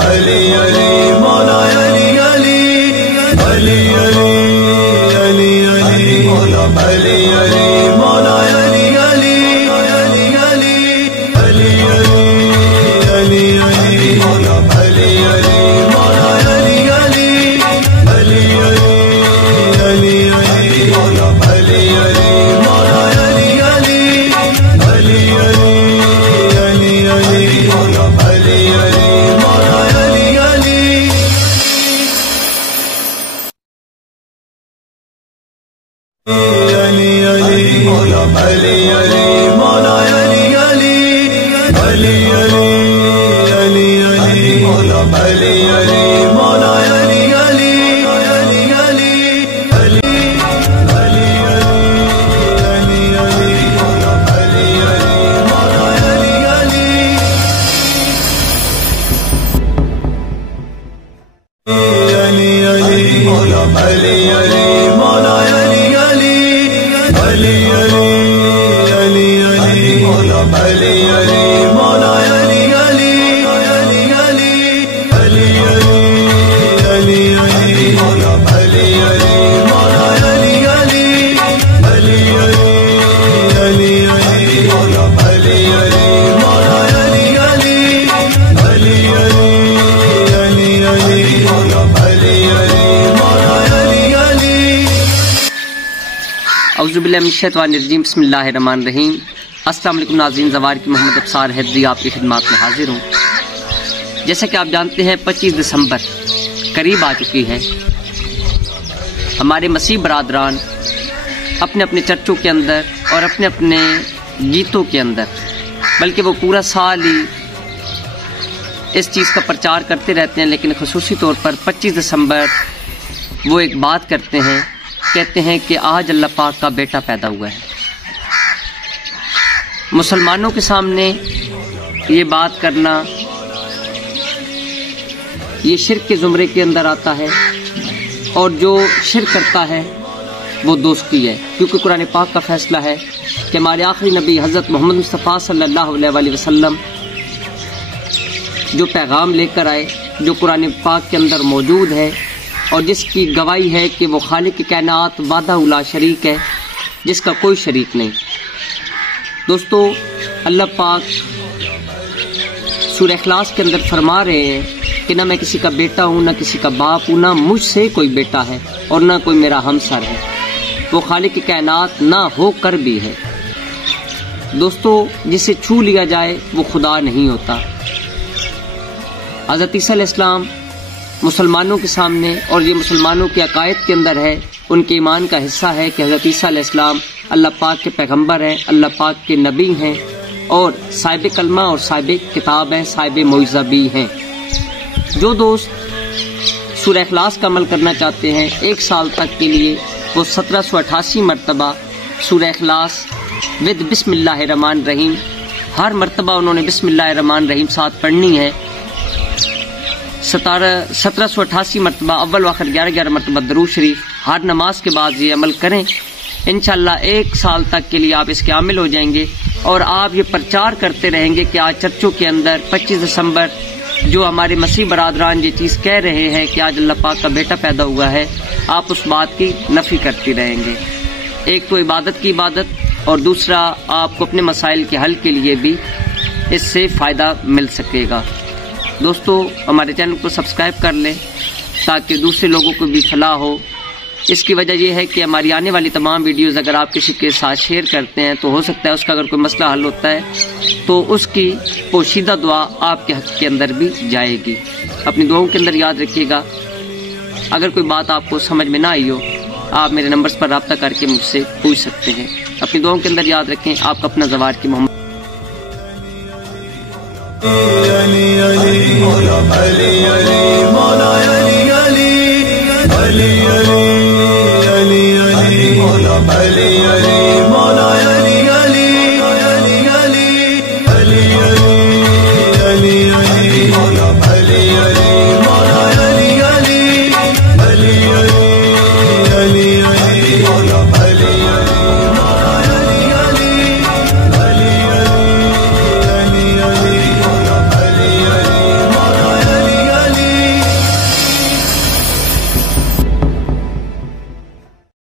علی علی مولا علی علی علی علی علی علی مولا علی علی مولا علی علی علی علی علی علی علی مولا علی علی مولا علی علی علی علی علی مولا علی علی مولا علی علی علی علی علی مولا علی علی مولا علی علی علی علی مولا علی علی مولا علی علی علی علی علی علی مولا علی علی مولا علی علی علی علی علی علی علی علی مولا علی علی مولا علی علی علی علی مولا علی علی مولا علی علی علی علی علی علی مولا علی علی مولا علی علی علی علی علی علی علی مولا علی علی مولا علی علی علی علی علی مولا علی علی مولا علی علی علی علی علی مولا علی علی مولا علی علی اعوذ باللہ من الشیطان الرجیم بسم اللہ الرحمن الرحیم۔ السلام علیکم ناظرین، زوار کی محمد ابصار حیدری آپ کی خدمات میں حاضر ہوں۔ جیسا کہ آپ جانتے ہیں 25 دسمبر قریب آ چکی ہے۔ ہمارے مسیح برادران اپنے اپنے چرچوں کے اندر اور اپنے اپنے گیتوں کے اندر، بلکہ وہ پورا سال ہی اس چیز کا پرچار کرتے رہتے ہیں، لیکن خصوصی طور پر 25 دسمبر وہ ایک بات کرتے ہیں، کہتے ہیں کہ آج اللہ پاک کا بیٹا پیدا ہوا ہے۔ مسلمانوں کے سامنے یہ بات کرنا یہ شرک کے زمرے کے اندر آتا ہے، اور جو شرک کرتا ہے وہ دوستی ہے، کیونکہ قرآن پاک کا فیصلہ ہے کہ ہمارے آخری نبی حضرت محمد مصطفیٰ صلی اللہ علیہ وآلہ وسلم جو پیغام لے کر آئے، جو قرآن پاک کے اندر موجود ہے اور جس کی گواہی ہے کہ وہ خالق کائنات وحدہ لا شریک ہے، جس کا کوئی شریک نہیں۔ دوستو، اللہ پاک سورہ اخلاص کے اندر فرما رہے ہیں کہ نہ میں کسی کا بیٹا ہوں، نہ کسی کا باپ ہوں، نہ مجھ سے کوئی بیٹا ہے اور نہ کوئی میرا ہمسر ہے۔ وہ خالق کائنات نہ ہو کر بھی ہے۔ دوستو، جسے چھو لیا جائے وہ خدا نہیں ہوتا۔ حضرت عیسیٰ علیہ السلام مسلمانوں کے سامنے، اور یہ مسلمانوں کے عقائد کے اندر ہے، ان کے ایمان کا حصہ ہے کہ حضرت عیسیٰ علیہ السلام اللہ پاک کے پیغمبر ہیں، اللہ پاک کے نبی ہیں، اور صاحب کلمہ اور صاحب کتاب ہیں، صاحب معجزہ بھی ہیں۔ جو دوست سورہ اخلاص کا عمل کرنا چاہتے ہیں، 1 سال تک کے لیے وہ 1788 مرتبہ سورہ اخلاص ود بسم اللہ الرحمن الرحیم، ہر مرتبہ انہوں نے بسم اللہ الرحمن الرحیم ساتھ پڑھنی ہے۔ 1788 مرتبہ، اول آخر 11 مرتبہ درود شریف ہر نماز کے بعد یہ عمل کریں۔ انشاءاللہ 1 سال تک کے لیے آپ اس کے عامل ہو جائیں گے، اور آپ یہ پرچار کرتے رہیں گے کہ آج چرچوں کے اندر 25 دسمبر جو ہمارے مسیح برادران یہ چیز کہہ رہے ہیں کہ آج اللہ پاک کا بیٹا پیدا ہوا ہے، آپ اس بات کی نفی کرتی رہیں گے۔ ایک تو عبادت کی عبادت، اور دوسرا آپ کو اپنے مسائل کے حل کے لیے بھی اس سے فائدہ مل سکے گا۔ دوستو، ہمارے چینل کو سبسکرائب کر لیں تاکہ دوسرے لوگوں کو بھی فلاح ہو۔ اس کی وجہ یہ ہے کہ ہماری آنے والی تمام ویڈیوز اگر آپ کسی کے ساتھ شیئر کرتے ہیں تو ہو سکتا ہے اس کا اگر کوئی مسئلہ حل ہوتا ہے تو اس کی پوشیدہ دعا آپ کے حق کے اندر بھی جائے گی۔ اپنی دعاؤں کے اندر یاد رکھیے گا۔ اگر کوئی بات آپ کو سمجھ میں نہ آئی ہو، آپ میرے نمبرز پر رابطہ کر کے مجھ سے پوچھ سکتے ہیں۔ اپنی دعاؤں کے اندر یاد رکھیں، آپ کا اپنا زوار کی محمد علی علی مولا علی علی مولا علی علی علی علی علی علی مولا علی